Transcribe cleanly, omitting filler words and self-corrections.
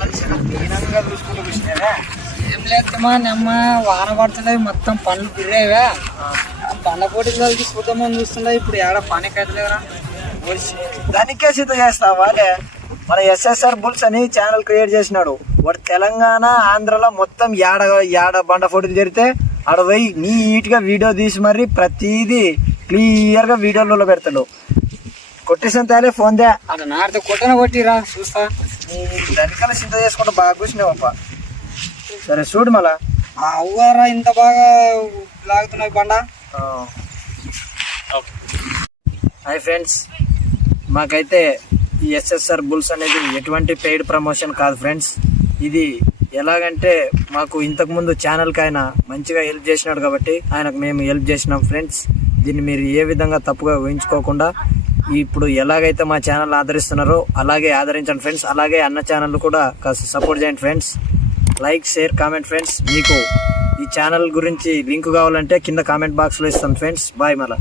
చూసుకుంటూ కూర్చున్నావా? ఏం లేదమ్మా నమ్మ వాన పడుతున్నాయి మొత్తం పనులు బిర్రేవా పండ్ల పోటీలు కలిసి చూద్దామని చూస్తుండే ఇప్పుడు ఏడ పని కట్టలేవరా దానికే సిద్ధ చేస్తావా? మన ఎస్ఎస్ఆర్ బుల్స్ అని ఛానల్ క్రియేట్ చేసినాడు వాడు. తెలంగాణ ఆంధ్రలో మొత్తం యాడ బండ ఫోటోలు జరిగితే ఆడ పోయి నీట్గా వీడియో తీసి మరి ప్రతిదీ క్లియర్గా వీడియోలలో పెడతాడు. కొట్టేసిన తాలే ఫోన్ దే అక్కడ నాడితే కొట్టన కొట్టిరా చూస్తా. దానికన్నా సిద్ధ చేసుకుంటా బాగా కూర్చున్నావప్ప. సరే చూడు మళ్ళా. అవ్వారా ఇంత బాగా లాగుతున్నాయి బండ. హాయ్ ఫ్రెండ్స్, మాకైతే ఈ ఎస్ఎస్ఆర్ బుల్స్ అనేది ఎటువంటి పెయిడ్ ప్రమోషన్ కాదు ఫ్రెండ్స్. ఇది ఎలాగంటే మాకు ఇంతకుముందు ఛానల్కి ఆయన మంచిగా హెల్ప్ చేసినాడు కాబట్టి ఆయనకు మేము హెల్ప్ చేసినాం ఫ్రెండ్స్. దీన్ని మీరు ఏ విధంగా తప్పుగా ఊహించుకోకుండా ఇప్పుడు ఎలాగైతే మా ఛానల్ ఆదరిస్తున్నారో అలాగే ఆదరించండి ఫ్రెండ్స్. అలాగే అన్న ఛానల్ కూడా కాస్త సపోర్ట్ చేయండి friends. Like, share, comment friends. మీకు ఈ ఛానల్ గురించి లింక్ కావాలంటే కింద కామెంట్ బాక్స్లో ఇస్తాను ఫ్రెండ్స్. బాయ్ మళ్ళా.